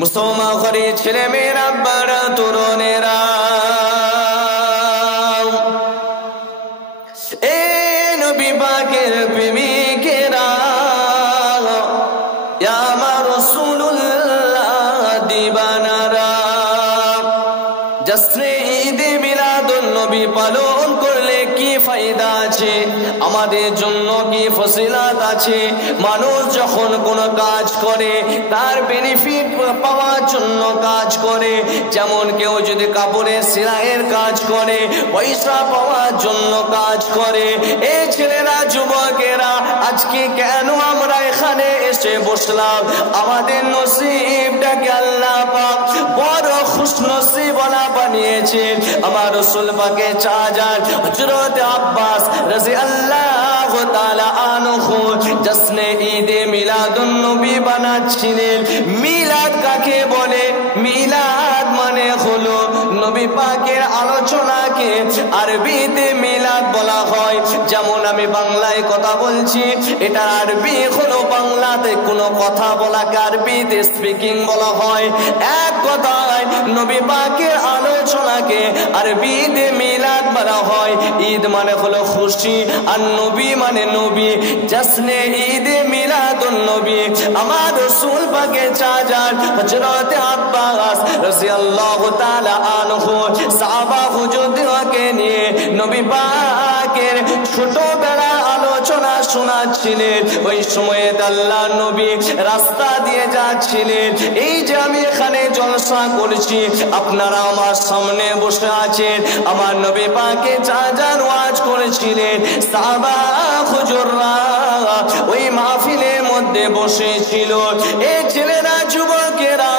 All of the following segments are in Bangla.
মুসলমান ঘরের ছেলে মেয়েরা, আব্বারা, তরুণেরা, এ নবী পাকের প্রেমিকেরা, ইয়া মা রাসূলুল্লাহ দিবানারা, জশ্নে ঈদে মিলাদুন নবী পালন করলে কি ফায়দা আছে, আমাদের জন্য কি ফজিলত আছে। মানুষ যখন কোনো কাজ করে তার বেনিফিট পাওয়ার জন্য কাজ করে, যেমন কেউ যদি কাপড়ের সেলাইয়ের কাজ করে পয়সা পাওয়ার জন্য কাজ করে। এই ছেলেরা, যুবকেরা, আজকে কেন আমরা এখানে এসে বসলাম? আমাদের নসিবটাকে আল্লাহ পাক বড় খুশনসিবওয়ালা বানিয়েছেন। আমার রাসূল পাকের চাচার হযরত আব্বাস রাদিয়াল্লাহু তাআলা আনহু জশ্নে ঈদে মিলাদুন নবী বানাচ্ছিলেন। মিলাদ কাকে বলে? মিলাদ মানে হলো নবী পাকের আলোচনাকে আরবিতে মিলাদ বলা হয়। যেমন আমি বাংলায় কথা বলছি, এটা আরবি হলো, বাংলাতে কোনো কথা বলাকে আরবিতে স্পিকিং বলা হয়। এক কথায় নবী পাকের আলোচনাকে আরবিতে মিলাদ বলা হয়। ঈদ মানে হলো খুশি, আর নবী মানে নবী। জশ্নে ঈদে মিলাদুন নবী আমার রাসূল পাকের চাচার হযরত আব্বাস রাদিয়াল্লাহু তাআলা আনহু সাহাবা হুজুরদেরকে নিয়ে নবী পাকের ছোটবেলা আলোচনা শোনাচ্ছিলেন। ওই সময়ে আল্লাহ নবী রাস্তা দিয়ে যাচ্ছিলেন। এই যে আমি এখানে জলসা করছি, আপনারা আমার সামনে বসে আছেন, আমার নবী পাকে চাচার ওয়াজ করেছিলেন। সাহাবা হুজুররা ওই মাহফিলের মধ্যে বসেছিল। এই ছেলেরা, যুবকেরা,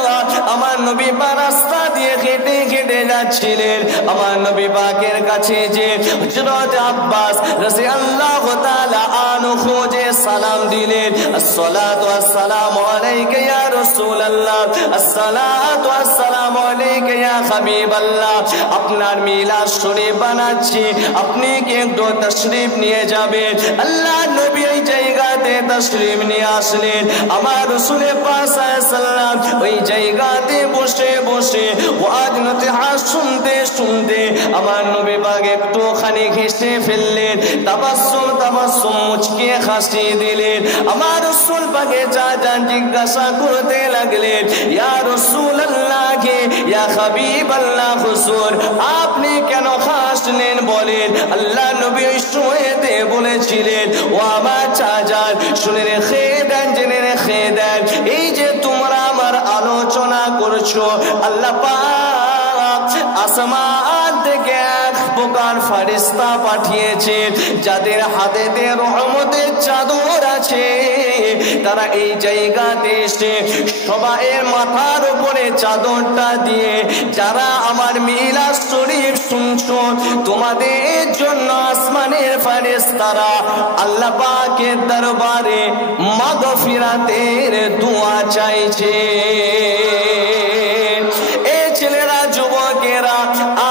আমার নবী পাক রাস্তা দিয়ে হেঁটে হেঁটে যাচ্ছিলেন। আমার নবী পাকের কাছে যে হযরত আব্বাস রাদিয়াল্লাহু তাআলা আনহু যে সালাম দিলেন, আসসালাতু ওয়াসসালামু আলাইকা ইয়া রাসূলুল্লাহ, আসসালাতু ওয়াসসালামু আলাইকা ইয়া হাবিবাল্লাহ, আপনার মিলাদ শরীফ বানাচ্ছি, আপনি কি একটু তাশরীফ নিয়ে যাবেন? আল্লাহ নবী এই জায়গাতে তাশরীফ নিয়ে আসলেন। আমার রাসূলের পাক সাল্লাল্লাহু আলাইহি ওয়াসাল্লাম ওই জায়গাতে বসে বসে ওয়াজ নসিহত শুনতে শুনতে আমার নবী পাক একটুখানি হেসে ফেললেন, তাবাসসুম মুচকে হাসি দিলেন। আমার রাসূল পাকে চাচা জিজ্ঞাসা করতে লাগলেন, ইয়া রাসূলুল্লাহ, ইয়া হাবিবাল্লাহ, হুজুর আপনি কেন হাসলেন বলেন? আল্লাহ নবী ওই সময়তে বলেছিলেন, ও আমার চাচা শুনে রেখে দেন, জেনে রেখে দেন, এই যে তোমরা আমার আলোচনা করছো, আল্লাহ পাক আসমান থেকে এক প্রকার ফেরেশতা পাঠিয়েছে, যাদের হাতেতে রহমতের চাদর আছে। তারা এই জায়গাতে এসে সবাইয়ের মাথার উপরে চাদরটা দিয়ে, যারা আমার মিলাদ শরীফ শুনছো, তোমাদের জন্য আসমানের ফেরেশতারা আল্লাহ পাকের দরবারে মাগফিরাতের দোয়া চাইছে। এই ছেলেরা, যুবকেরা,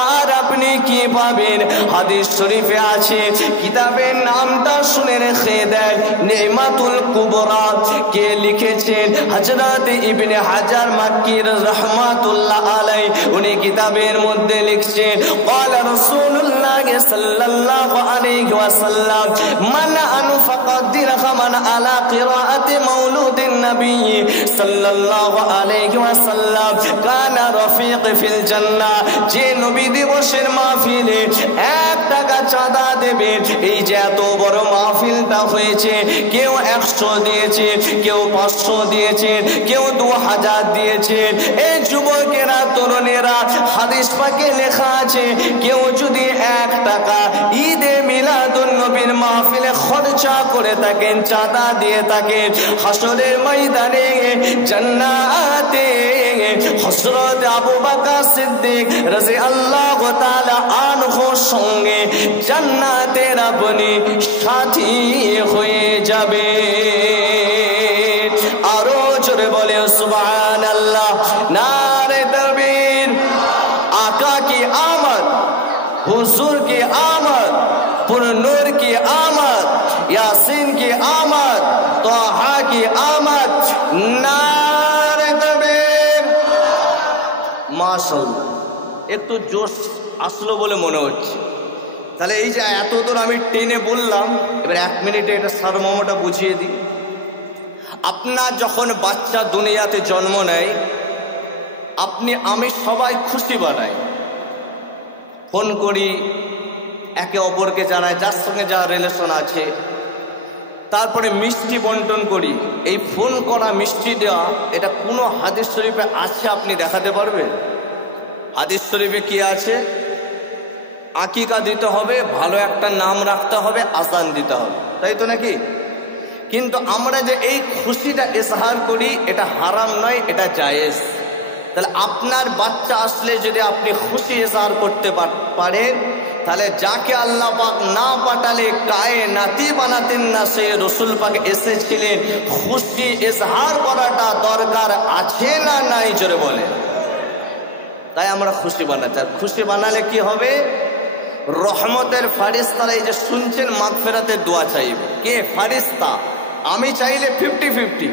আর আপনি কি পাবেন? হাদিস শরীফে আছে, কিতাবের নামটা শুনে রেখে দেন, নি'মাতুল কুবরা। কে লিখেছেন? হযরত ইবনে হাজার মাক্কি রাহমাতুল্লাহ আলাইহি। উনি কিতাবের মধ্যে লিখছেন, ক্বালা রাসূলুল্লাহ সাল্লাল্লাহু আলাইহি ওয়াসাল্লাম, মান আনফাকা দিরহামান আলা কিরাআতি মাউলুদিন নবী সাল্লাল্লাহু আলাইহি ওয়াসাল্লাম কানা রাফিক ফিল জান্নাহ। যে নবী দিবসের মাহফিলে 1 টাকা চাঁদা দেবেন, এই যে এত বড় মাহফিলটা হয়েছে, কেউ 100 দিয়েছে, কেউ 500 দিয়েছেন, কেউ 2000 দিয়েছেন। এই যুবকেরা, তরুণেরা, হাদিস পাকে লেখা আছে, কেউ যদি 1 টাকা ঈদে মিলাদুন নবীর মাহফিলে খরচা করে থাকেন, চাঁদা দিয়ে থাকেন, হাসরের ময়দানে জান্নাতে হযরত আবু বকর সিদ্দিক রাদিয়াল্লাহু তাআলা আনহুর সঙ্গে জান্নাতের আপনি সাথী হয়ে যাবে। আরো জোরে বলে সুবহানাল্লাহ, নারে তাকবীর। आका की आमद, हुजूर की आमद, पुरनूर की आमद, यासीन की आमद, तोहा की आमद, नारे तकबीर। মাশাআল্লাহ, একটু জোশ আসলো বলে মনে হচ্ছে। তাহলে এই যে এত দূর আমি টেনে বললাম, এবার 1 মিনিটে এটা সারমর্মটা বুঝিয়ে দিই। আপনার যখন বাচ্চা দুনিয়াতে জন্ম নেয়, আমি সবাই খুশি বানাই, ফোন করি, একে অপরকে জানাই যার সঙ্গে যা রিলেশন আছে, তারপরে মিষ্টি বন্টন করি। এই ফোন করা, মিষ্টি দেওয়া, এটা কোনো হাদিস শরীফে আছে আপনি দেখাতে পারবেন? হাদিস শরীফে কি আছে? আকিকা দিতে হবে, ভালো একটা নাম রাখতে হবে, আজান দিতে হবে, তাই তো নাকি? কিন্তু আমরা যে এই খুশিটা ইজহার করি, এটা হারাম নয়, এটা জায়েজ। তাহলে আপনার বাচ্চা আসলে যদি আপনি খুশি ইজহার করতে পারেন, তাহলে যাকে আল্লাহ পাক না পাঠালে কায়নাতি বানাতেন না, সে রসুল পাক এসেছিলেন, খুশি ইজহার করাটা দরকার আছে না নাই, জোরে বলে। তাই আমরা খুশি বানাচ্ছি। আর খুশি বানালে কি হবে? রহমতের ফারিস্তারা, এই যে শুনছেন, মাগফিরাতের দোয়া চাইবে। কে ফারিস্তা? আমি চাইলে 50-50,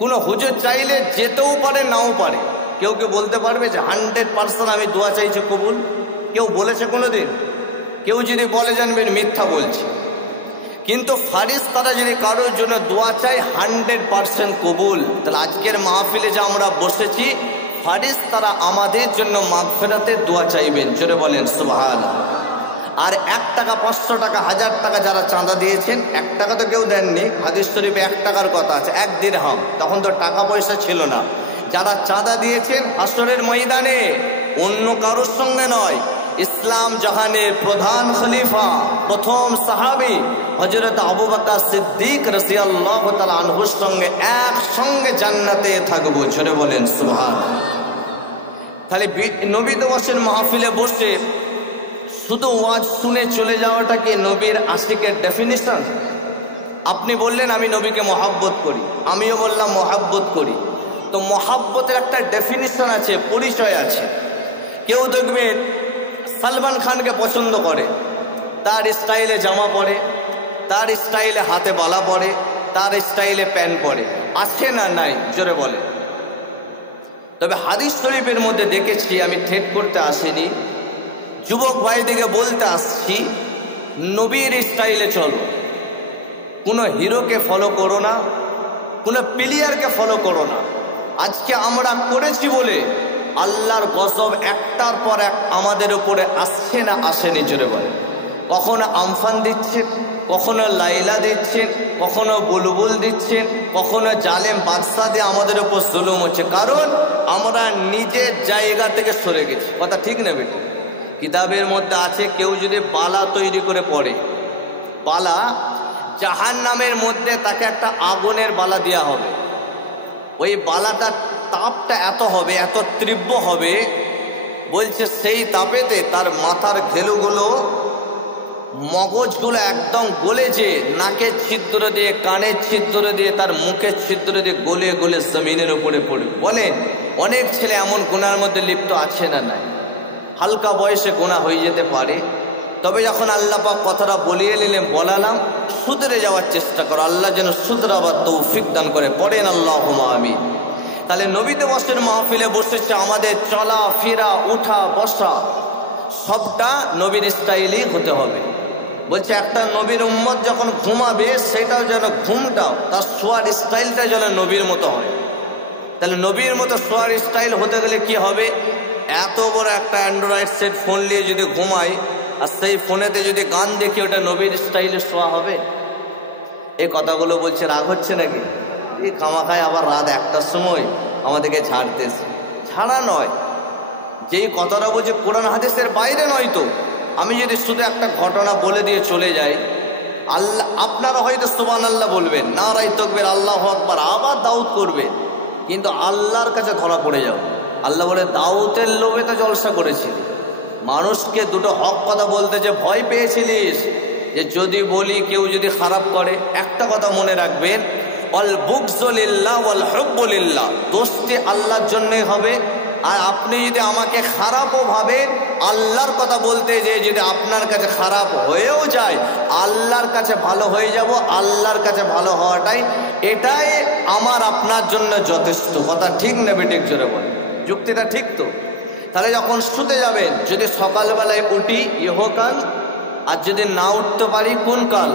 কোনো হুজুর চাইলে যেতেও পারে, নাও পারে। কেউ কেউ বলতে পারবে যে 100% আমি দোয়া চাইছি কবুল? কেউ বলেছে কোনোদিন? কেউ যদি বলে জানবেন মিথ্যা বলছি। কিন্তু ফারিস্তারা যদি কারোর জন্য দোয়া চাই 100% কবুল। তাহলে আজকের মাহফিলে যে আমরা বসেছি, ফারিস্তারা আমাদের জন্য মাগফিরাতের দোয়া চাইবেন, জোরে বলেন সুবহানাল্লাহ। আর 1 টাকা, 500 টাকা, 1000 টাকা যারা চাঁদা দিয়েছেন, 1 টাকা তো কেউ দেননি, হাদিস শরীফে 1 টাকার কথা আছে, 1 দিরহাম, তখন তো টাকা পয়সা ছিল না। যারা চাঁদা দিয়েছেন হাসরের ময়দানে, অন্য কারোর সঙ্গে নয়, ইসলাম জাহানের প্রধান খলিফা, প্রথম সাহাবী হযরত আবু বকর সিদ্দিক রাদিয়াল্লাহু তাআলা আনহুর সঙ্গে একসঙ্গে জান্নাতে থাকবো, জোরে বলেন সুবহানাল্লাহ। তাহলে নবী দিবসের মাহফিলে বসে শুধু ওয়াজ শুনে চলে যাওয়াটা কি নবীর আশিকের ডেফিনিশন? আপনি বললেন আমি নবীকে মহাব্বত করি, আমিও বললাম মহাব্বত করি। তো মহাব্বতের একটা ডেফিনিশন আছে, পরিচয় আছে। কেউ দেখবেন সালমান খানকে পছন্দ করে, তার স্টাইলে জামা পরে, তার স্টাইলে হাতে বালা পরে, তার স্টাইলে প্যান্ট পরে, আছে না নাই, জোরে বলে। তবে হাদিস শরীফের মধ্যে দেখেছি, আমি ঠেট করতে আসিনি, যুবক ভাইদিকে বলতে আসছি, নবীর স্টাইলে চলো। কোনো হিরোকে ফলো করো না, কোনো প্লেয়ারকে ফলো করো না। আজকে আমরা করেছি বলে আল্লাহর গজব একটার পর এক আমাদের উপরে আসছে না আসেনি, জোরে বলে। কখনো আমফান দিচ্ছেন, কখনো লাইলা দিচ্ছেন, কখনো বুলবুল দিচ্ছেন, কখনো জালেম বাদশা দিয়ে আমাদের উপর জুলুম হচ্ছে। কারণ আমরা নিজের জায়গা থেকে সরে গেছি। কথা ঠিক না বেটা? কিতাবের মধ্যে আছে, কেউ যদি বালা তৈরি করে পড়ে, বালা জাহান্নামের মধ্যে তাকে একটা আগুনের বালা দেওয়া হবে। ওই বালাটা তাপটা এত হবে, এত তীব্র হবে, বলছে সেই তাপেতে তার মাথার ঘেলুগুলো, মগজগুলো একদম গলে, যে নাকের ছিদ্র দিয়ে, কানের ছিদ্র দিয়ে, তার মুখের ছিদ্র দিয়ে গলে গলে জমিনের উপরে পড়বে। বলেন, অনেক ছেলে এমন গুনার মধ্যে লিপ্ত আছে না নাই? হালকা বয়সে গুনাহ হয়ে যেতে পারে, তবে যখন আল্লাহ পাক কথাটা বলিয়ে নিলেন, বলালাম, শুধরে যাওয়ার চেষ্টা করো, আল্লাহ যেন শুধরাবার তৌফিক দান করে। পড়েন আল্লাহুম্মা আমিন। তাহলে নবী দিবসের মাহফিলে বসেছে, আমাদের চলা ফেরা, উঠা বসা সবটা নবীর স্টাইলই হতে হবে। বলছে একটা নবীর উম্মত যখন ঘুমাবে, সেটাও যেন ঘুমটাও, তার শোয়ার স্টাইলটা যেন নবীর মতো হয়। তাহলে নবীর মতো শোয়ার স্টাইল হতে গেলে কি হবে? এত বড় একটা অ্যান্ড্রয়েড সেট ফোন নিয়ে যদি ঘুমাই, আর সেই ফোনেতে যদি গান দেখি, ওটা নবীর স্টাইলে শোয়া হবে? এই কথাগুলো বলছে, রাগ হচ্ছে নাকি? এই খামাখায় আবার রাত 1টার সময় আমাদেরকে ছাড়তেছে। ছাড়া নয়, যেই কথাটা বলছে কোরআন হাদিসের বাইরে নয়। তো আমি যদি শুধু একটা ঘটনা বলে দিয়ে চলে যাই, আল্লাহ, আপনারা হয়তো সুবহানাল্লাহ বলবেন, নারায়ে তাকবীর, আল্লাহু আকবার, আবার দাউদ করবেন, কিন্তু আল্লাহর কাছে ধরা পড়ে যাও। আল্লাহ বলে, দাউদের লোভে তো জলসা করেছিল, মানুষকে দুটো হক কথা বলতে যে ভয় পেয়েছিলিস, যে যদি বলি কেউ যদি খারাপ করে। একটা কথা মনে রাখবেন, অল বুগযু লিল্লাহ ওয়াল হুব্বু লিল্লাহ, দোস্তি আল্লাহর জন্যই হবে। আর আপনি যদি আমাকে খারাপও ভাবেন, আল্লাহর কথা বলতে যে যদি আপনার কাছে খারাপ হয়েও যায়, আল্লাহর কাছে ভালো হয়ে যাব। আল্লাহর কাছে ভালো হওয়াটাই, এটাই আমার আপনার জন্য যথেষ্ট। কথা ঠিক না বেঠিক? জোরে বলেন। যুক্তিটা ঠিক তো? তাহলে যখন শুতে যাবেন, যদি সকালবেলায় উঠি ইহকাল, আর যদি না উঠতে পারি কোন কাল?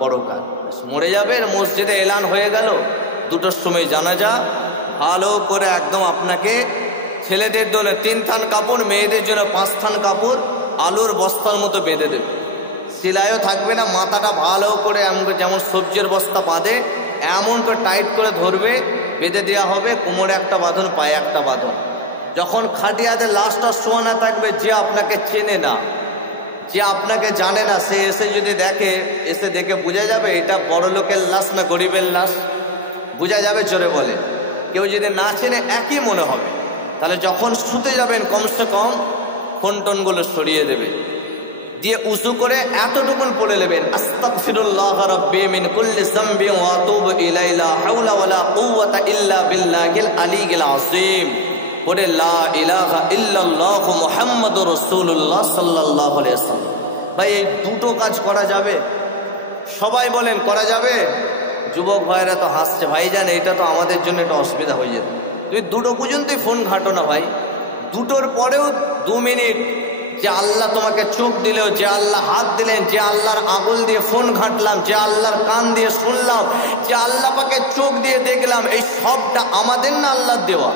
পরকাল। মরে যাবেন, মসজিদে এলান হয়ে গেল 2টোর সময় জানাজা, ভালো করে একদম আপনাকে ছেলেদের জন্য 3 থান কাপড়, মেয়েদের জন্য 5 থান কাপড় আলুর বস্তার মতো বেঁধে দেবে, সেলাইও থাকবে না, মাথাটা ভালো করে যেমন সবজির বস্তা বাঁধে এমন করে টাইট করে ধরবে, বেঁধে দেওয়া হবে, কোমরে একটা বাঁধন, পায়ে একটা বাঁধন। যখন খাটিয়াতে লাশটা শোয়ানো থাকবে, যে আপনাকে চেনে না, যে আপনাকে জানে না, সে এসে যদি দেখে, এসে দেখে বোঝা যাবে এটা বড় লোকের লাশ না গরিবের লাশ? বোঝা যাবে, জোরে বলে। কেউ যদি না চেনে একই মনে হবে। তাহলে যখন শুতে যাবেন কমসে কম ফোন টোনগুলো সরিয়ে দেবে, দিয়ে উযু করে এতটুকুন পড়ে নেবেন, আস্তাগফিরুল্লাহ রাব্বি মিন কুল্লি যামবি ওয়া আতুবু ইলাইহি লা হাওলা ওয়ালা কুওয়াতা ইল্লা বিল্লাহিল আলিয়্যিল আযীম। পড়ে লা ইলাহা ইল্লাল্লাহু মুহাম্মাদুর রাসূলুল্লাহ সাল্লাল্লাহু আলাইহি ওয়াসাল্লাম। ভাই এই 2টো কাজ করা যাবে? সবাই বলেন করা যাবে? যুবক ভাইরা তো হাসছে, ভাইজান এটা তো আমাদের জন্য একটা অসুবিধা হয়ে যেত। তুই 2টো পর্যন্তই ফোন ঘাঁটো না ভাই, 2টোর পরেও 2 মিনিট, যে আল্লাহ তোমাকে চোখ দিলেও, যে আল্লাহ হাত দিলেন, যে আল্লাহর আঙুল দিয়ে ফোন ঘাঁটলাম, যে আল্লাহর কান দিয়ে শুনলাম, যে আল্লাহ পাকে চোখ দিয়ে দেখলাম, এই সবটা আমাদের না আল্লাহর দেওয়া?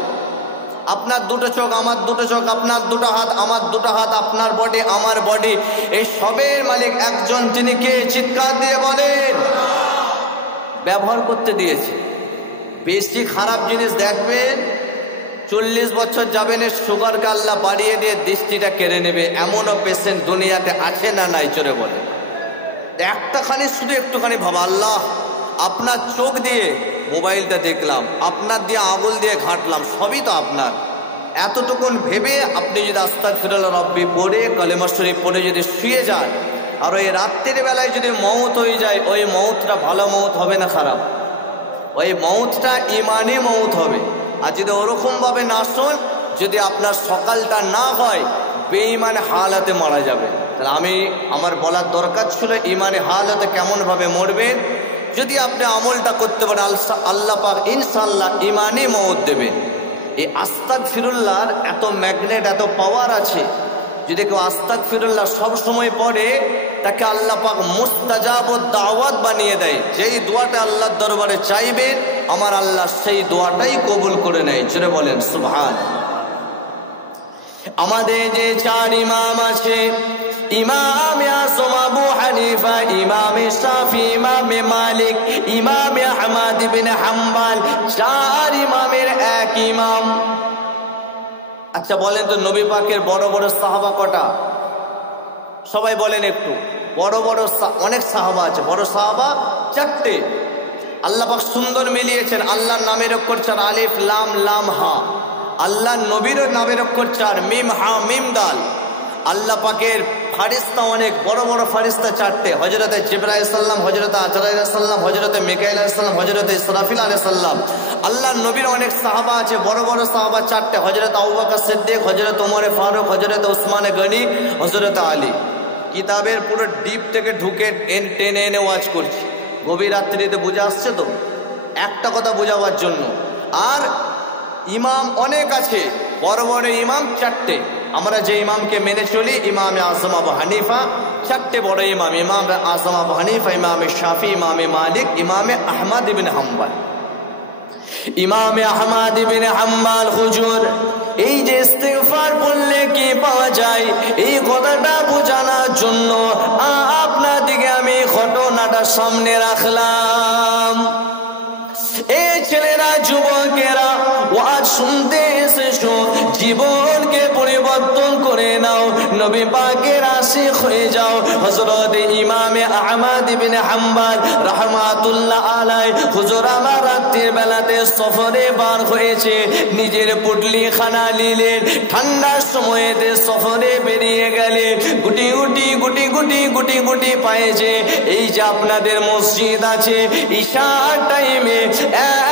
আপনার 2টো চোখ, আমার 2টো চোখ, আপনার 2টো হাত, আমার 2টো হাত, আপনার বডি, আমার বডি, এই সবের মালিক একজন, তিনি কে? চিৎকার দিয়ে বলেন। ব্যবহার করতে দিয়েছে। বেশি খারাপ জিনিস দেখবেন, 40 বছর যাবেন, সুগারকে আল্লাহ বাড়িয়ে দিয়ে দৃষ্টিটা কেড়ে নেবে, এমনও পেশেন্ট দুনিয়াতে আছে না নাই? জোরে বলে। একটাখানি শুধু একটুখানি ভাবা, আল্লাহ আপনার চোখ দিয়ে মোবাইলটা দেখলাম, আপনার দিয়ে আঙুল দিয়ে ঘাঁটলাম, সবই তো আপনার। এতটুকুন ভেবে আপনি যদি আস্তাগফিরুল্লাহ রাব্বি পড়ে, কালেমা শরীফ পড়ে যদি শুয়ে যান, আর ওই রাত্রির বেলায় যদি মউত হয়ে যায়, ওই মউতটা ভালো মউত হবে না খারাপ? ওই মউতটা ইমানি মউত হবে। আর যদি ওরকমভাবে না শোন, যদি আপনার সকালটা না হয়, বেঈমান হালাতে মারা যাবে। তাহলে আমার বলার দরকার ছিল ইমানি হালাতে কেমনভাবে মরবেন। যদি আপনি আমলটা করতে পারেন, আল্লাহ পাক ইনশাআল্লাহ ইমানি মউত দেবেন। এই আস্তাগফিরুল্লাহর এত ম্যাগনেট, এত পাওয়ার আছে। যদি কেউ আস্তাগফিরুল্লাহ সব সময় পড়ে, তাকে আল্লাহ পাক মুস্তাজাবুদ দাওয়াত বানিয়ে দেয়। যেই দোয়াটা আল্লাহর দরবারে চাইবেন, আমার আল্লাহ সেই দোয়াটাই কবুল করে নেয়। জোরে বলেন সুবহান। আমাদের যে 4 ইমাম আছে, ইমাম আযম আবু হানিফা, ইমাম শাফি, ইমাম মালিক, ইমাম আহমদ ইবনে হাম্বল, 4 ইমামের এক ইমাম। আচ্ছা বলেন তো, নবী পাকের বড় বড় সাহাবা কটা? সবাই বলেন একটু। বড় বড় অনেক সাহাবা আছে, বড় সাহাবা 4টে। আল্লাহ পাক সুন্দর মিলিয়েছেন। আল্লাহর নামের অক্ষর 4, আলিফ লাম লাম হা। আল্লাহ নবীর নামের অক্ষর 4, মিম হা মিম দাল। আল্লাহ পাকের ফারিস্তা অনেক, বড় বড় ফারিস্তা 4টে, হযরতে জিবরাইল আলাইহিস সালাম, হযরতে আজরাইল আলাইহিস সালাম, হযরতে মিকাইল আলাইহিস সালাম, হযরতে ইসরাফিল আলাইহিস সালাম। আল্লাহ নবীর অনেক সাহাবা আছে, বড় বড় সাহাবা 4টে, হযরত আবু বকর সিদ্দিক, হযরত ওমর ফারুক, হযরত উসমান গনি, হযরত আলী। কিতাবের পুরো ডিপ থেকে ঢুকে টেনে এনে ওয়াজ করছি, গভীর রাত্রিতে বুঝে আসছে তো, একটা কথা বোঝাবার জন্য। আর ইমাম অনেক আছে, বড় বড় ইমাম 4টে। আমরা যে ইমামকে মেনে চলি, ইমাম আযম আবু হানিফা, 4টে বড় ইমাম, ইমাম আযম আবু হানিফা, ইমাম শাফি, ইমাম মালিক, ইমাম আহমদ ইবনে হাম্বল। ইমাম আহমদ ইবনে হাম্বল হুজুর এই যে ইস্তিগফার বললে কি পাওয়া যায়, এই কথাটা বোঝানোর জন্য আপনাদিকে আমি ঘটনাটা সামনে রাখলাম। এই ছেলেরা, যুবকেরা, ওয়াজ শুনতে এসেছো, জীবনকে পরিবর্তন করে নাও, নবী পাকের আশিক হয়ে যাও। হযরত ইমাম আহমদ ইবনে হাম্বল রাহমাতুল্লাহ আলাইহি হুজুর আমার রাত্রির বেলাতে সফরে বার হয়েছে, নিজের পুটলি খানা নিলেন, ঠান্ডার সময়তে সফরে বেরিয়ে গেলেন, গুটি গুটি গুটি গুটি গুটি গুটি পায়ে যে এই যে আপনাদের মসজিদ আছে, ঈশার টাইমে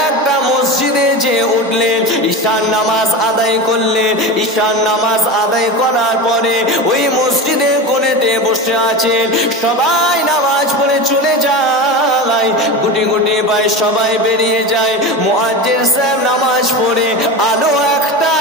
একটা মসজিদে যে উঠলেন, ঈশার নামাজ আদায় করলেন। ঈশার নামাজ আদায় করার পরে ওই মসজিদের কোণেতে বসে আছেন, সবাই নামাজ পড়ে চলে যায়, গুটি গুটি পায়ে সবাই বেরিয়ে যায়। মুয়াজ্জিন সাহেব নামাজ পড়ে আলো একটা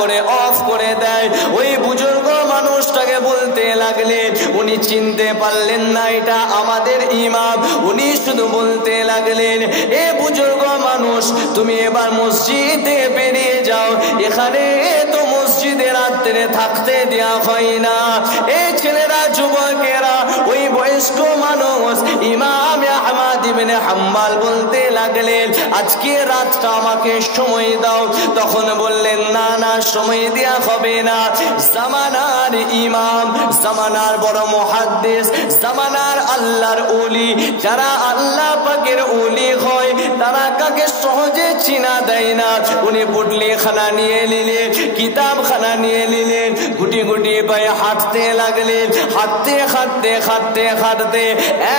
করে অফ করে দেয়। ওই বুজুর্গ মানুষটাকে বলতে লাগলেন, উনি চিনতে পারলেন না এটা আমাদের ইমাম। উনি শুধু বলতে লাগলেন, এ বুজুর্গ মানুষ, তুমি এবার মসজিদে বেরিয়ে যাও, এখানে তো মসজিদে রাত্রে থাকতে দেয়া হয় না। এই ছেলেরা, যুবকেরা, ওই বয়স্ক মানুষ ইমাম আহমদ ইবনে হাম্বল বলতে লাগলেন, আজকে রাতটা আমাকে সময় দাও। তখন বললেন, না না, সময় দেয়া হবে না। জামানার ইমাম, জামানার বড় মুহাদ্দিস, জামানার আল্লাহর ওলি, যারা আল্লাহ পাকের ওলি হয় তারা কাকে সহজে চিনা দেয় না। উনি পুটলি খানা নিয়ে নিলেন, কিতাব খানা নিয়ে নিলেন, গুটি গুটি পায়ে হাঁটতে লাগলেন। হাঁটতে হাঁটতে হাঁটতে হাঁটতে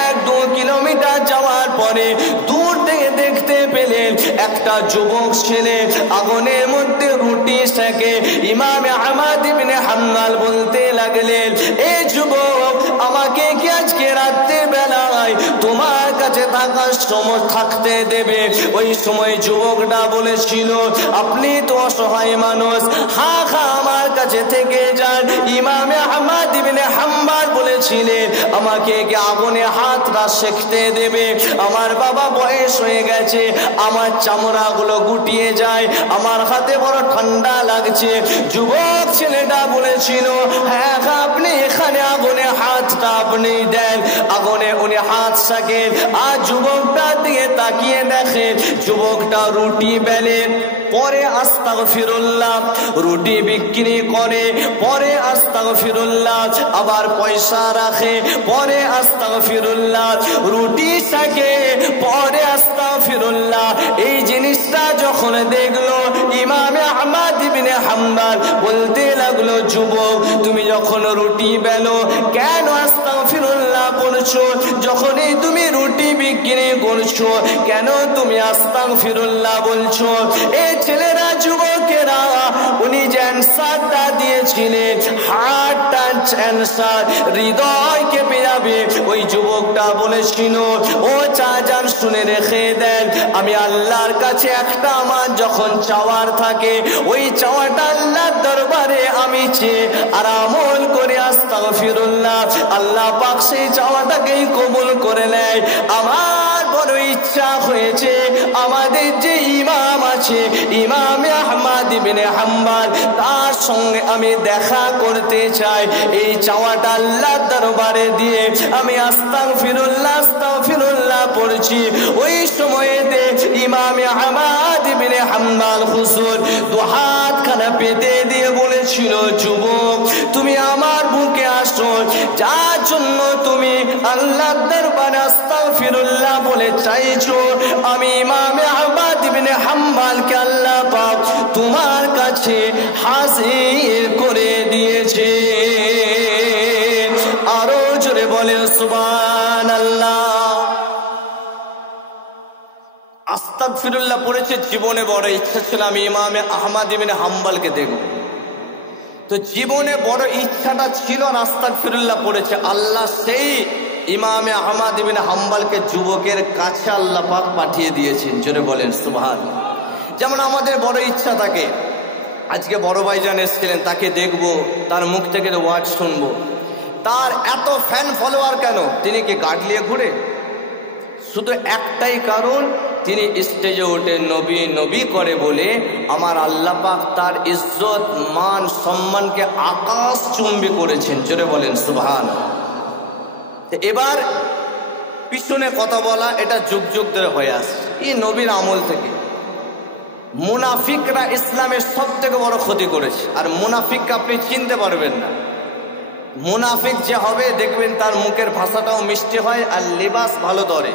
1-2 কিলোমিটার যাওয়ার পরে দূর থেকে দেখতে পেলেন একটা যুবক ছেলে আগুনের মধ্যে রুটি সেকে। ইমাম আহমদ ইবনে হাম্বল বলতে লাগলেন, এই যুবক, আমাকে কি আজকে রাতের বেলায় তোমার কাছে থাকার সময় থাকতে দেবে? ওই সময় যুবকটা বলেছিল, আপনি তো অসহায় মানুষ, হা হা, আমার কাছে থেকে যান। ইমাম আহমদ ইবনে হাম্বল বলেছিলেন, আমাকে কি আগুনে হাতটা সেকতে দেবে? আমার বাবা বয়স হয়ে গেছে, আমার চামড়াগুলো গুটিয়ে যায়, আমার হাতে বড় ঠান্ডা লাগছে। যুবক ছেলেটা বলেছিল, হ্যাঁ, আপনি এখানে আগুনে হাতটা আপনি দেন। আগুনে উনি হাত সাকেন, আর যুবকটা দিয়ে তাকিয়ে দেখেন যুবকটা রুটি বেলেন, পরে আস্তাগফিরুল্লাহ, রুটি বিক্রি করে, পরে আস্তাগফিরুল্লাহ, আবার পয়সা রাখে, পরে আস্তাগফিরুল্লাহ, রুটি সাকে, পরে আস্তাগফিরুল্লাহ। এই জিনিসটা যখন দেখলো ইমাম আহমদ ইবনে হাম্বল বলতে লাগলো, যুবক, তুমি যখন রুটি বেলো কেন আস্তাগফিরুল্লাহ পড়ছো? যখনই তুমি রুটি বিক্রি করছো কেন তুমি আস্তাগফিরুল্লাহ বলছো? এই ছেলেরা, যুবকেরা, উনি যে অ্যান্সারটা দিয়েছিলেন, হার্ট টাচ অ্যান্সার, হৃদয় কেঁপে যাবে। ওই যুবকটা বলেছিল, ও চাচান, শুনে রেখে দেন, আমি আল্লাহর কাছে একটা আমার যখন চাওয়ার থাকে, ওই চাওয়াটা আল্লাহর দরবারে আমি চেয়ে আর আমল করে আস্তাগফিরুল্লাহ, আল্লাহ পাক সেই চাওয়াটাকেই কবুল করে নেয়। আমার বড় ইচ্ছা হয়েছে আমাদের যে ইমাম আছে, ইমাম আহমদ ইবনে হাম্বল, তার সঙ্গে আমি দেখা করতে চাই। এই চাওয়াটা আল্লাহর দরবারে দিয়ে আমি আস্তাগফিরুল্লাহ আস্তাগফিরুল্লাহ পড়ছি। ওই সময়েতে ইমাম আহমদ ইবনে হাম্বল হুজুর দুহাত খানা পেতে দিয়ে বলেছিল, যুবক, তুমি আমার বুকে আসো, যার জন্য তুমি আল্লাহর দরবারে আস্তাগফিরুল্লাহ বলে চাইছো, আমি ইমাম আহমদ ইবনে হাম্বলকে আল্লাহ পাক তোমার কাছে হাজির করে দিয়েছে। আরো জোরে বলে সুবহানাল্লাহ। আস্তাগফিরুল্লাহ পড়েছে। জীবনে বড় ইচ্ছা ছিল আমি ইমাম আহমদ ইবনে হাম্বলকে দেখব। তো জীবনে বড় ইচ্ছাটা ছিল, আস্তাগফিরুল্লাহ পড়েছে। আল্লাহ সেই ইমাম আহমদ ইবনে হাম্বলকে যুবকের কাছে আল্লাহ পাক পাঠিয়ে দিয়েছেন। জোরে বলেন সুবহানাল্লাহ। যেমন আমাদের বড় ইচ্ছা থাকে, আজকে বড় ভাইজান এসেছিলেন, তাকে দেখব, তার মুখ থেকে ওয়াজ শুনবো। তার এত ফ্যান ফলোয়ার কেন? তিনি কি গাড়লিয়ে ঘুরে? শুধু একটাই কারণ, তিনি স্টেজে উঠে নবী নবী করে বলে আমার আল্লাহ পাক তার ইজ্জত মান সম্মানকে আকাশ চুম্বি করেছেন। জোরে বলেন সুবহানাল্লাহ। এবার পিছনে কথা বলা, এটা যুগ যুগ ধরে হয়ে আসছে, এই নবীর আমল থেকে। মুনাফিকরা ইসলামের সব থেকে বড় ক্ষতি করেছে। আর মুনাফিককে আপনি চিনতে পারবেন না। মুনাফিক যে হবে দেখবেন তার মুখের ভাষাটাও মিষ্টি হয় আর লিবাস ভালো ধরে।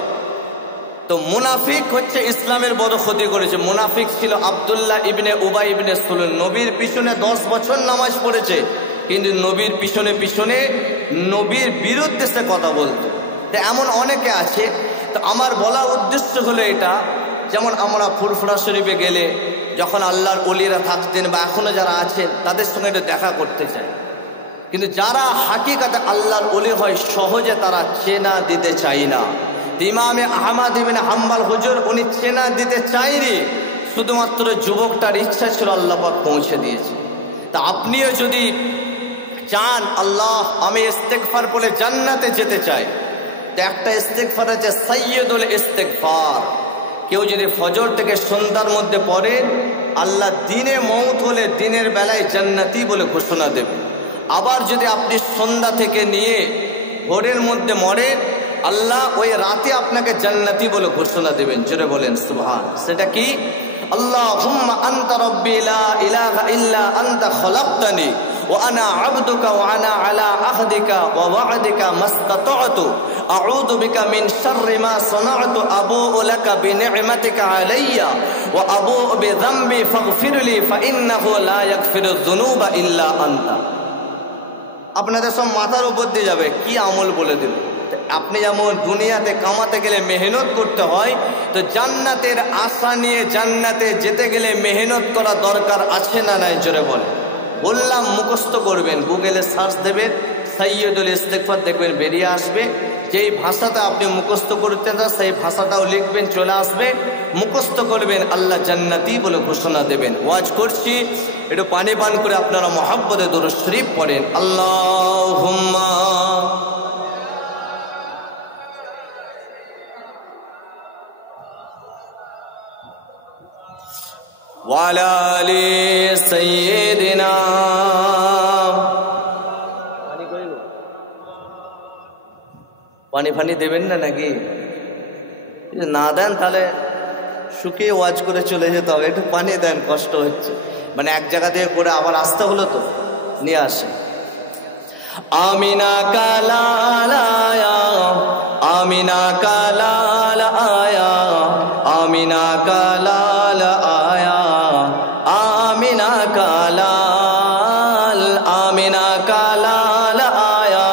তো মুনাফিক হচ্ছে ইসলামের বড় ক্ষতি করেছে। মুনাফিক ছিল আব্দুল্লাহ ইবনে উবাই ইবনে সুলুল। নবীর পিছনে 10 বছর নামাজ পড়েছে, কিন্তু নবীর পিছনে পিছনে নবীর বিরুদ্ধে সে কথা বলতো। তো এমন অনেকে আছে। তো আমার বলা উদ্দেশ্য হলো এটা, যেমন আমরা ফুরফুরা শরীফে গেলে যখন আল্লাহর ওলিরা থাকতেন বা এখনো যারা আছেন তাদের সঙ্গে একটু দেখা করতে চাই, কিন্তু যারা হাকিকাতে আল্লাহর ওলি হয় সহজে তারা চেনা দিতে চায় না। ইমাম আহমদ ইবনে হাম্বল হুজুর উনি চেনা দিতে চাইনি, শুধুমাত্র যুবকটার ইচ্ছা ছিল, আল্লাহ পাক পৌঁছে দিয়েছে। তা আপনিও যদি চান আল্লাহ আমি ইস্তেগফার বলে জান্নাতে যেতে চাই, তো একটা ইস্তেগফার আছে সাইয়্যিদুল ইস্তেগফার। কেউ যদি ফজর থেকে সন্ধ্যার মধ্যে পড়ে, আল্লাহ দিনে মওত হলে দিনের বেলায় জান্নাতি বলে ঘোষণা দেবে। আবার যদি আপনি সন্ধ্যা থেকে নিয়ে ভোরের মধ্যে মরেন, আল্লাহ ওই রাতে আপনাকে জান্নাতি বলে ঘোষণা দেবেন। জোরে বলেন সুবহান। সেটা কি? আল্লাহুম্মা আনতা রাব্বি লা ইলাহা ইল্লা আনতা খলাকতানি ওয়া আনা আবদুকা ওয়া আনা আলা আহদিকা ওয়া ওয়া'দিকা মাসতাতা'তু আউযু বিকা মিন শাররি মা সানা'তু আবু'ু লাকা বিনি'মাতিকা আলাইয়া ওয়া আবু'ু বিযামবি ফাগফিরলি ফাইন্নাহু লা ইয়াগফিরুয যুনুবা ইল্লা আনতা। আপনাদের সব মাথার উপর দিয়ে যাবে কি আমল বলে দিল। আপনি যেমন দুনিয়াতে কামাতে গেলে মেহনত করতে হয়, তো জান্নাতের আশা নিয়ে জান্নাতে যেতে গেলে মেহনত করা দরকার আছে না নাই? জোরে বলে। বললাম মুখস্থ করবেন, গুগলে সার্চ দেবেন সাইয়্যিদুল ইস্তেগফার, দেখবেন বেরিয়ে আসবে। যেই ভাষাটা আপনি মুখস্থ করতে চান সেই ভাষাটাও লিখবেন, চলে আসবে। মুখস্থ করবেন, আল্লাহ জান্নাতি বলে ঘোষণা দেবেন। ওয়াজ করছি, একটু পানি পান করে আপনারা মহব্বতে দরুদ শরীফ পড়েন। আল্লাহুম্মা ওয়ালা আলি সাইয়্যিদিনা। পানি ফানি দেবেন না নাকি? না দেন তাহলে শুকিয়ে ওয়াজ করে চলে যেতে হবে। একটু পানি দেন, কষ্ট হচ্ছে। মানে এক জায়গা থেকে করে আবার আসতে হলো, তো নিয়ে আসে। আমিনা কালাল আয়া, আমিনা কালাল আয়া, আমিনা কালাল আয়া, আমিনা কালাল, আমিনা কালাল আয়া,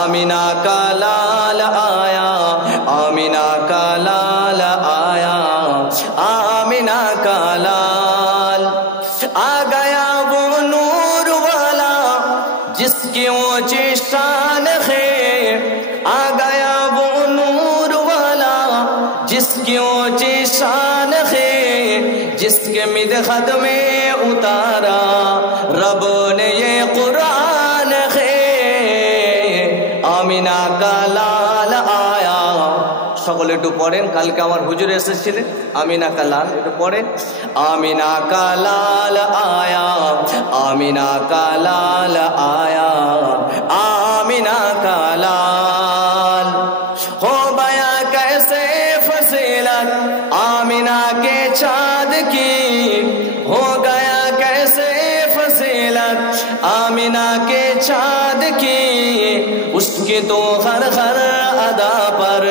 আমিনা কালাল আয়া, আমিনা কালাল আয়া, আমিনা কালাল। आ गया वो नूर वाला जिसकी ऊंची शान है, आ गया वो नूर वाला जिसकी ऊंची शान है, जिसके मिदखत में उतारा रब ने ये कुरान है। आमिना का लाल आया। সকলে একটু পড়েন, কালকে আমার হুজুর এসেছিলেন। আমিনা का लाल একটু পড়েন। आमिना का लाल आया, आमिना का लाल आया, आमिना का लाल। हो गया कैसे फसीलत आमिना के चाँद की, हो गया कैसे फसीलत आमिना के चाँद की, उसकी तो हर हर अदा पर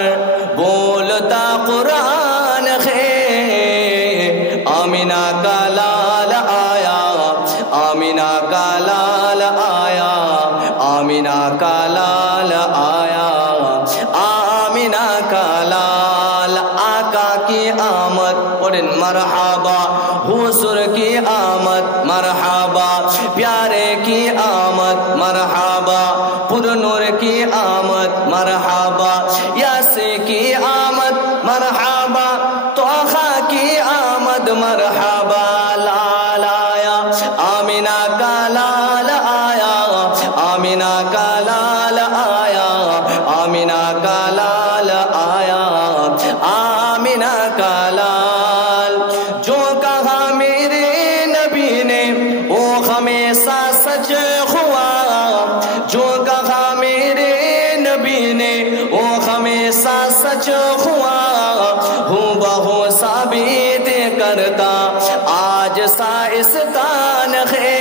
बोलता कुरान है। आमिना का लाल आया, आमिना का लाल आया, आमिना का लाल आया, आमिना का लाल। आका की आमद पढ़ें मरहबा, हुजूर की आमद मरहबा, प्यारे की आमद मरहबा, पुरनूर की आमद मरहबा, यासे की आमद मरहबा, तोहा की आमद मरहबा। लाल आया, आमिना का लाल आया, आमिना का लाल आया, आमिना का लाल आया, आमिना का लाल। जो कहा मेरे नबी ने वो हमेशा सच हुआ, जो कहा मेरे नबी ने वो हमेशा सच हुआ, हूबहू साबित करता आज साइस्तान है।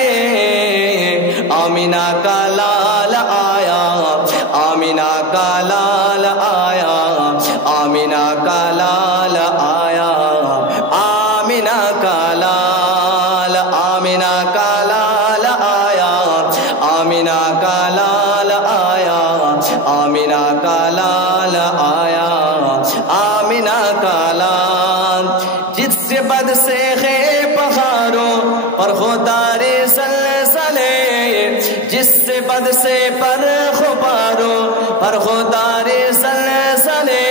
आमिना का लाल आया, आमिना का लाल आया, आमिना का लाल आया, आमिना का लाल, आमिना का लाल आया, आमिना का लाल आया, आमिना का लाल आया, आमिना का लाल। जिससे बद से है पहाड़ों पर खुदारे ज़लज़ले, जिससे बद से पर खुबारों पर खुदारे ज़लज़ले,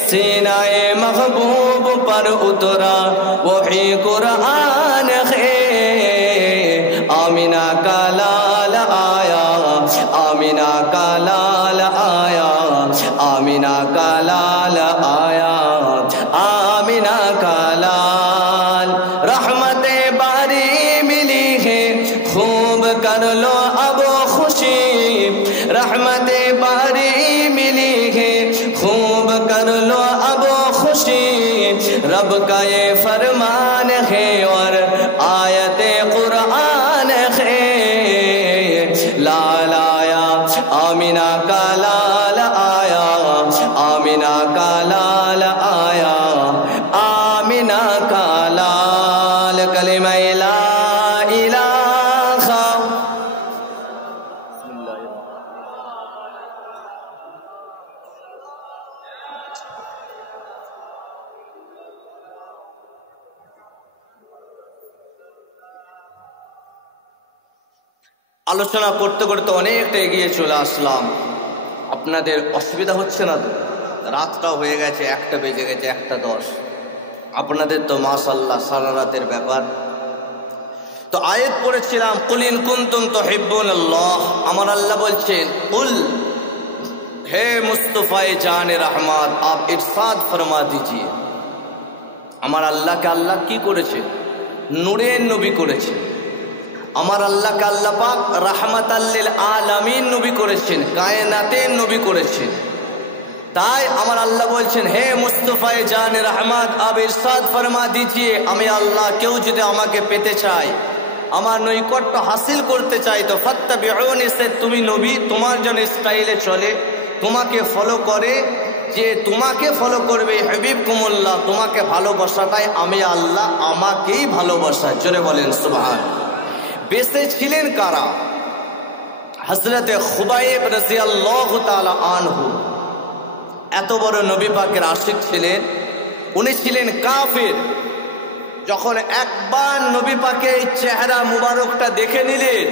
सीनाए महबूब पर उतरा वही कुरान है। आमीन। आमिना का लाल आया, आमिना का लाल आया, आमिना का लाल आया, आमिना का लाल। रहमते बारी मिली है खूब कर लो अब खुशी, रहमते बारी मिली है खूब कर लो अब खुशी, रब का ये फरमान है और आयते कुरान है। लाल आया, आमिना का लाल आया, आमिना का लाल आया, आमिना का लाल। कलिमा ला इलाहा। আলোচনা করতে করতে অনেকটা এগিয়ে চলে আসলাম। আপনাদের অসুবিধা হচ্ছে না তো? রাতটাও হয়ে গেছে, 1টা বেজে গেছে, 1:10। আপনাদের তো মাশাআল্লাহ সারা রাতের ব্যাপার। তো আয়াত পড়েছিলাম কুল ইন কুনতুম তুহিব্বুনাল্লাহ। আমার আল্লাহ বলছেন কুল, হে মুস্তফায়ে জানে रहमत आप इरशाद फरमा दीजिए। আমার আল্লাহকে আল্লাহ কি করেছে? নূরের নবী করেছে। আমার আল্লাহকে আল্লাহ পাক রাহমাতাল লিল আলামিন নবী করেছেন, কায়নাতের নবী করেছেন। তাই আমার আল্লাহ বলছেন হে মুস্তফায়ে জানে रहमत आप इरशाद फरमा दीजिए, আমি আল্লাহ কেউ যদি আমাকে পেতে চায়, আমার নৈকট্য হাসিল করতে চাই, তো ফাত্তাবিউনি, সে তুমি নবী তোমার যেন স্টাইলে চলে, তোমাকে ফলো করে, যে তোমাকে ফলো করবে হাবিবকুমুল্লাহ, তোমাকে ভালোবাসাটাই আমি আল্লাহ আমাকেই ভালোবাসা। জোরে বলেন সুবহান। বেঁচে ছিলেন কারা? হযরতে খুবাইব রাদিয়াল্লাহু তাআলা আনহু এত বড় নবী পাকের আশিক ছিলেন। উনি ছিলেন কাফির। যখন একবার নবী পাকের এই চেহারা মুবারকটা দেখে নিলেন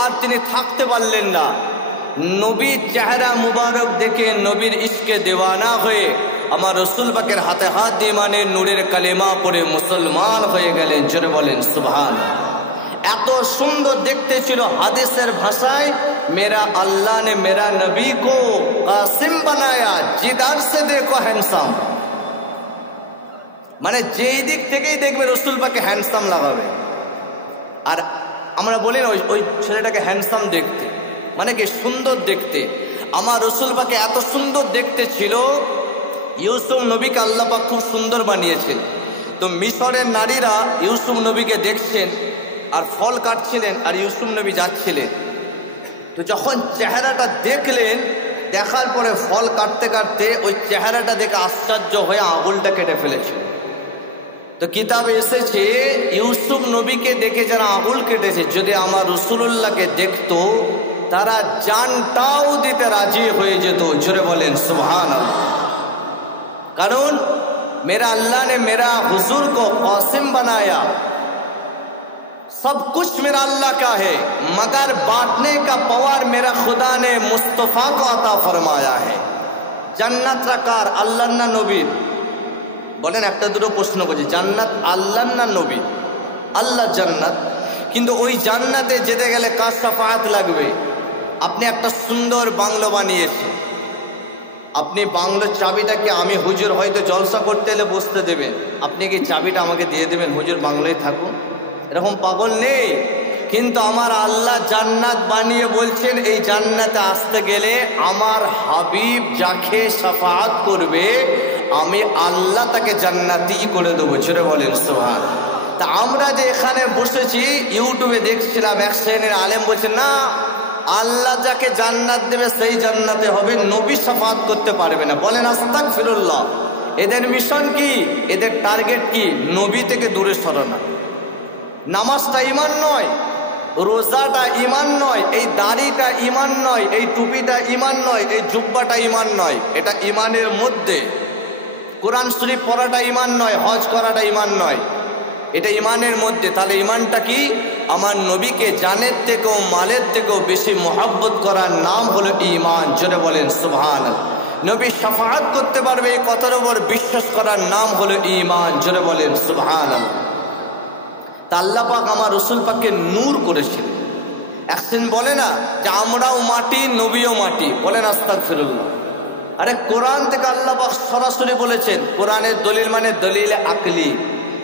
আর তিনি থাকতে পারলেন না। নবীর চেহারা মুবারক দেখে নবীর ইশকে দেওয়ানা হয়ে আমার রসুল পাকের হাতে হাত দিয়ে মানে নূরের কালেমা পড়ে মুসলমান হয়ে গেলেন। জোরে বলেন সুবহান। এত সুন্দর দেখতে ছিল, হাদিসের ভাষায় মেরা আল্লাহ ने मेरा नबी को कासिम बनाया जिधर से देखो हैंडसाम। মানে যেই দিক থেকেই দেখবে রসুল পাকে হ্যান্ডসাম লাগাবে। আর আমরা বলি না ওই ছেলেটাকে হ্যান্ডসাম দেখতে, মানে কি সুন্দর দেখতে। আমার রসুল পাকে এত সুন্দর দেখতে ছিল, ইউসুফ নবীকে আল্লাহ পাক খুব সুন্দর বানিয়েছেন। তো মিশরের নারীরা ইউসুফ নবীকে দেখছেন আর ফল কাটছিলেন, আর ইউসুফ নবী যাচ্ছিলেন। তো যখন চেহারাটা দেখলেন, দেখার পরে ফল কাটতে কাটতে ওই চেহারাটা দেখে আশ্চর্য হয়ে আঙুলটা কেটে ফেলেছিল। তো কিতাবে এসেছে ইউসুফ নবীকে দেখে যারা আঙুল কেটেছে, যদি আমার রাসূলুল্লাহকে দেখতো তারা জানটাও দিতে রাজি হয়ে যেত। জোরে বলেন সুবহানাল্লাহ। কারণ मेरा अल्लाह ने मेरा हुजूर को कासिम बनाया, सब कुछ मेरा अल्लाह का है, मगर बांटने का पावर मेरा खुदा ने मुस्तफ़ा को अता फरमाया है। জান্নাত রাকার আল্লাহর না নবীর? বলেন, একটা দুটো প্রশ্ন করছি, জান্নাত আল্লাহর না নবীর? আল্লাহ জান্নাত। কিন্তু ওই জান্নাতে যেতে গেলে কার শাফাআত লাগবে? আপনি একটা সুন্দর বাংলো বানিয়েছেন, আপনি বাংলোর চাবিটা কি আমি হুজুর হয়তো জলসা করতে এলে বসতে দেবেন, আপনি কি চাবিটা আমাকে দিয়ে দেবেন হুজুর বাংলোয় থাকুন? এরকম পাগল নেই। কিন্তু আমার আল্লাহ জান্নাত বানিয়ে বলছেন এই জান্নাতে আসতে গেলে আমার হাবিব যাকে শাফাআত করবে আমি আল্লাহ তাকে জান্নাতি করে দেবো। ছেড়ে বলেন সুবহান। তা আমরা যে এখানে বসেছি ইউটিউবে দেখছিলাম, এক শ্রেণীর আলেম বলছে না, আল্লাহ যাকে জান্নাত দেবে সেই জান্নাতে হবে, নবী শাফাআত করতে পারবে না। বলেন আস্তাগফিরুল্লাহ। এদের মিশন কি? এদের টার্গেট কি? নবী থেকে দূরে সরানো। নামাজটা ঈমান নয়, রোজাটা ঈমান নয়, এই দাড়িটা ঈমান নয়, এই টুপিটা ঈমান নয়, এই জুব্বাটা ঈমান নয়, এটা ঈমানের মধ্যে। কোরআন শরীফ পড়াটা ঈমান নয়, হজ করাটা ঈমান নয়, এটা ঈমানের মধ্যে। তাহলে ঈমানটা কি? আমার নবীকে জানের থেকেও মালের থেকেও বেশি মহব্বত করার নাম হলো ঈমান। জোরে বলেন সুবহানাল্লাহ। নবী শাফাআত করতে পারবে এই কথার উপর বিশ্বাস করার নাম হলো ঈমান। জোরে বলেন সুবহানাল্লাহ। তা আল্লাহ পাক আমার রসুল পাককে নূর করেছিলেন। একদিন বলে না যে আমরাও মাটি, নবীও মাটি, বলেন আস্তাগফিরুল্লাহ। আরে কোরআন থেকে আল্লাহ পাক সরাসরি বলেছেন। কোরআনের দলিল মানে দলিল আকলি।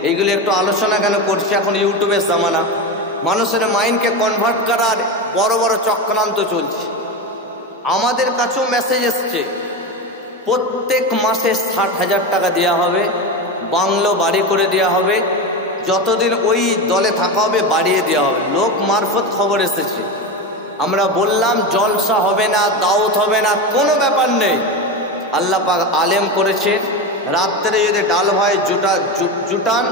এইগুলি একটু আলোচনা কেন করছি, এখন ইউটিউবের জামানা, মানুষের মাইন্ডকে কনভার্ট করার বড় বড় চক্রান্ত চলছে। আমাদের কাছেও মেসেজ এসছে, প্রত্যেক মাসে 60,000 টাকা দেওয়া হবে, বাংলো বাড়ি করে দেওয়া হবে, যতদিন ওই দলে থাকা হবে বাড়িয়ে দেওয়া হবে। লোক মারফত খবর এসেছে। আমরা বললাম জলসা হবে না, দাওয়াত হবে না, কোনো ব্যাপার নেই। আল্লাহ পাক আলেম করেছে, রাত্রে যদি ডাল ভাই জুটান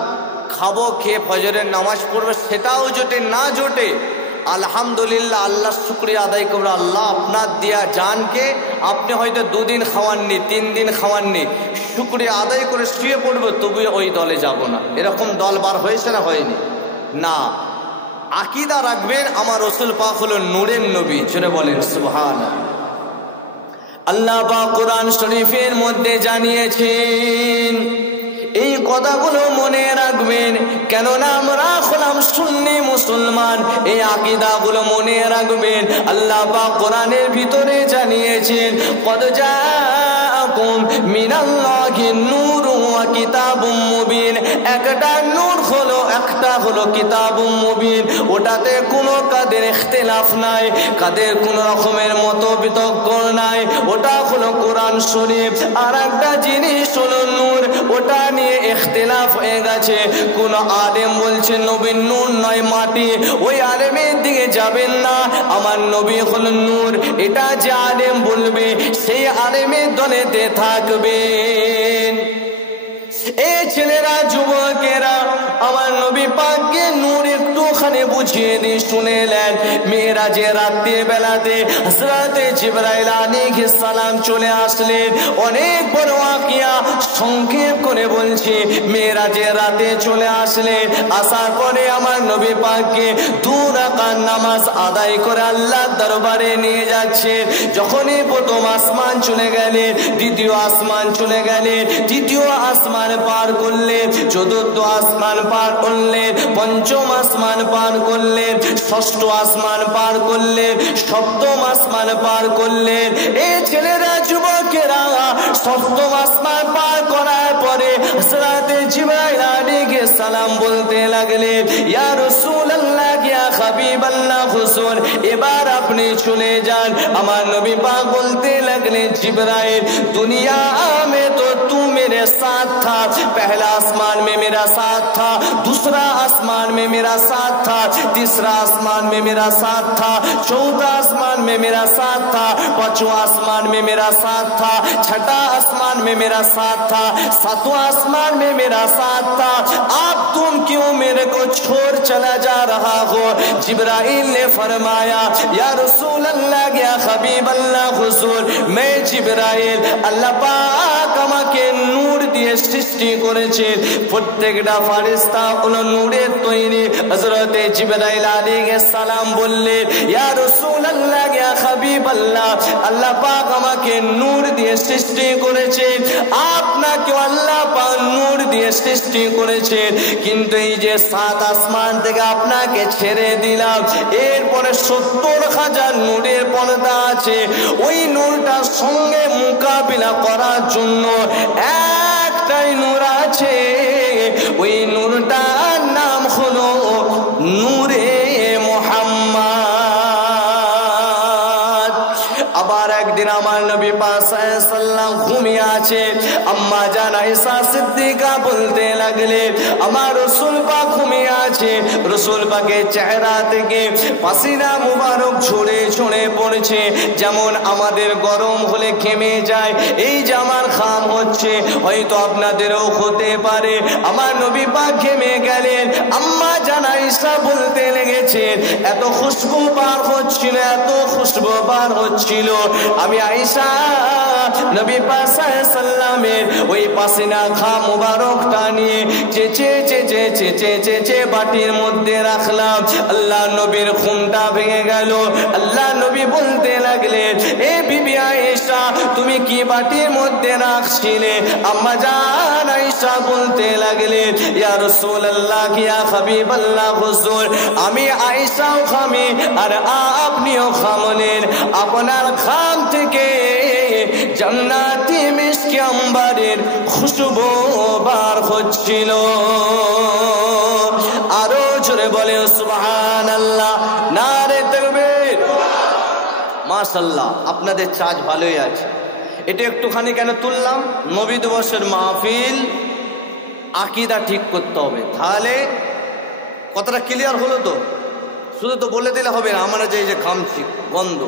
খাবো, খেয়ে ফজরের নামাজ পড়বে, সেটাও জোটে না জোটে আলহামদুলিল্লাহ, আল্লাহ শুকরিয়া আদায় করবে। আল্লাহ আপনার দেয়া জানকে আপনি হয়তো 2 দিন খাওয়াননি, 3 দিন খাওয়াননি, শুকরিয়া আদায় করে শুয়ে পড়বে, তবুও ওই দলে যাব না। এরকম দল বার হয়েছে না হয়নি? না। আকীদা রাখবেন আমার রাসূল পাক হলো নূরের নবী। জোরে বলেন সুবহানাল্লাহ। আল্লাহ পাক কোরআন শরীফের মধ্যে জানিয়েছেন, এই কথাগুলো মনে রাখবেন, কেননা আমরা হলাম সুন্নি মুসলমান। এই আকীদাগুলো মনে রাখবেন। আল্লাহ পাক কোরআনের ভিতরে জানিয়েছেন, কদ জাআকুম মিনাল্লাহি নূরুন ওয়া কিতাবুম মুবিন। একটা নূর হলো, একটা হলো কিতাবুম মুবিন। ওটাতে কোনো কাদের ইখতিলাফ নাই, কাদের কোনো রকমের মত বিতর্ক নাই। ওটা হলো কোরআন শরীফ। আর একটা জিনিস হলো নূর, ওটা নিয়ে ইখতিলাফ হয়ে গেছে। কোন আলেম বলছে নবীর নূর নয় মাটি, ওই আলেমের দিকে যাবেন না, আমার নবী হলেন নূর। এটা যে আলেম বলবে সেই আলেমের দলেতে থাকবেন। এই ছেলেরা, যুবকেরা, আমার নবী পাককে নূর একটুখানি বুঝিয়ে দিয়ে শুনেলেন। মেরাজের রাতের বেলাতে হযরতে জিবরাইল আলাইহিস সালাম চলে আসলেন। অনেক বড় ওয়াকিয়া, সংক্ষেপ করে বলছি। মেরাজের রাতে চলে আসলেন, আসার পরে আমার নবী পাককে 2 রাকাত নামাজ আদায় করে আল্লাহর দরবারে নিয়ে যাচ্ছে। যখনই প্রথম আসমান চলে গেলেন, দ্বিতীয় আসমান চলে গেলেন, তৃতীয় আসমান পার করলেন, চতুর্থ আসমান পার করলেন, পঞ্চম আসমান পার করলেন, ষষ্ঠ আসমান পার করলেন, সপ্তম আসমান পার করলেন। এই ছেলেরা, যুবকেরা, সপ্তম আসমান পার করার পরে হযরতে জিবরাইল আলাইহিস সালাম বলতে লাগলেন, ইয়া রাসূলুল্লাহ, ইয়া হাবিবাল্লাহ, হুজুর এবার আপনি চলে যান। আমার নবী পাক বলতে লাগলেন, জিবরাইল, दुनिया में तो तू मेरे साथ था, पहला आसमान में मेरा साथ था, दूसरा आसमान में मेरा साथ था, तीसरा आसमान में मेरा साथ था, चौथा आसमान में मेरा साथ था, पांचवा आसमान में मेरा साथ था, छठा आसमान में मेरा साथ था, सातवां आसमान में मेरा साथ था। आप तुम क्यों मेरे को छोड़ चला जा रहा हो? जिब्राइल ने फरमाया, या रसूल अल्लाह, या हबीब अल्लाह, हुजूर मैं जिब्राइल, अल्लाह पाक আমাকে নূর দিয়ে সৃষ্টি করেছেন। প্রত্যেকটা ফেরেশতা হলো নূরের তৈরি। হযরতে জিবরাইল আলাইহিস সালাম বললেন, ইয়া রাসূলুল্লাহ, ইয়া হাবিবাল্লাহ, আল্লাহ পাক আমাকে নূর দিয়ে সৃষ্টি করেছেন, আপনাকে আল্লাহ পাক নূর দিয়ে সৃষ্টি করেছেন, কিন্তু এই যে 7 আসমান থেকে আপনাকে ছেড়ে দিলাম, এরপরে 70,000 নূরের পর্দা আছে। ওই নূরটার সঙ্গে মোকাবিলা করার জন্য একটাই নূর আছে, ওই নূরটার নাম হলো নূরে মুহাম্মদ। আবার একদিন আমার নবী পাক সাল্লাল্লাহু আলাইহি ওয়াসাল্লাম ঘুমিয়ে আছে। আম্মা জান আয়েশা সিদ্দিকা বলতে লাগলেন, আমার রাসূল পাক ঘুমিয়ে আছে, রাসূল পাকের চেহারা থেকে পাসিনা মুবারক ঝরে ঝরে পড়ছে। যেমন আমাদের গরম হলে ঘেমে যায়, এই যে আমার ঘাম হচ্ছে, হয়তো আপনাদেরও হতে পারে। আমার নবী পাক ঘেমে গেলেন। আম্মা জান আয়েশা বলতে লেগেছেন, এত খুশবু বার হচ্ছিল, এত খুশবু খুশবু বার হচ্ছিল। আমি আয়েশা নবী পাক সাল্লাল্লাহু আলাইহি সাল্লামের ওই পাসিনা ঘাম মুবারকটা নিয়ে চেচে বাটির মধ্যে রাখলাম। আল্লাহ নবীর ঘুমটা ভেঙে গেল। আল্লাহ নবী বলতে লাগলেন, এ বিবি আয়েশা, তুমি কি বাটির মধ্যে রাখছিলে? আম্মা জান আয়েশা বলতে লাগলেন, ইয়া রাসূলুল্লাহ, ইয়া হাবিবাল্লাহ, হুজুর, আমি আয়েশাও খামি আর আপনিও খামলেন। আপনার খাম থেকে জান্নাতি মিশকে আম্বারের খুশবু বার হচ্ছিল। আরো জোরে বলে সুবহানাল্লাহ, নারে তাকবীর। মাশাআল্লাহ, আপনাদের চার্জ ভালোই আছে। এটা একটুখানি কেন তুললাম? নবী দিবসের মাহফিল, আকীদা ঠিক করতে হবে, তাহলে কথাটা ক্লিয়ার হলো তো? শুধু তো বলে দিলে হবে না আমরা যে ঘামছি গন্ধ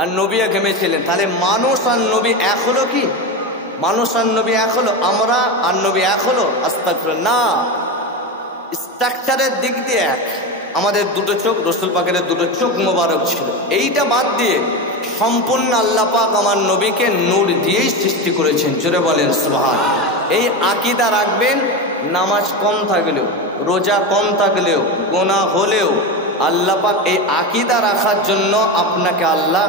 আর নবী ঘেমেছিলেন, তাহলে মানুষ আর নবী এক হলো কি? মানুষ আর নবী এক হলো? আমরা আর নবী এক হলো? আস্তাগফিরুল্লাহ, না, স্ট্রাকচারের দিক দিয়ে এক। আমাদের দুটো চোখ, রাসূল পাকের দুটো চোখ মোবারক ছিল, এইটা বাদ দিয়ে সম্পূর্ণ আল্লাহ পাক আমার নবীকে নূর দিয়েই সৃষ্টি করেছেন। জোরে বলেন সুবহান। এই আকীদা রাখবেন, নামাজ কম থাকলেও, রোজা কম থাকলেও, গুনাহ হলেও আল্লাহ পাক এই আকীদা রাখার জন্য আপনাকে আল্লাহ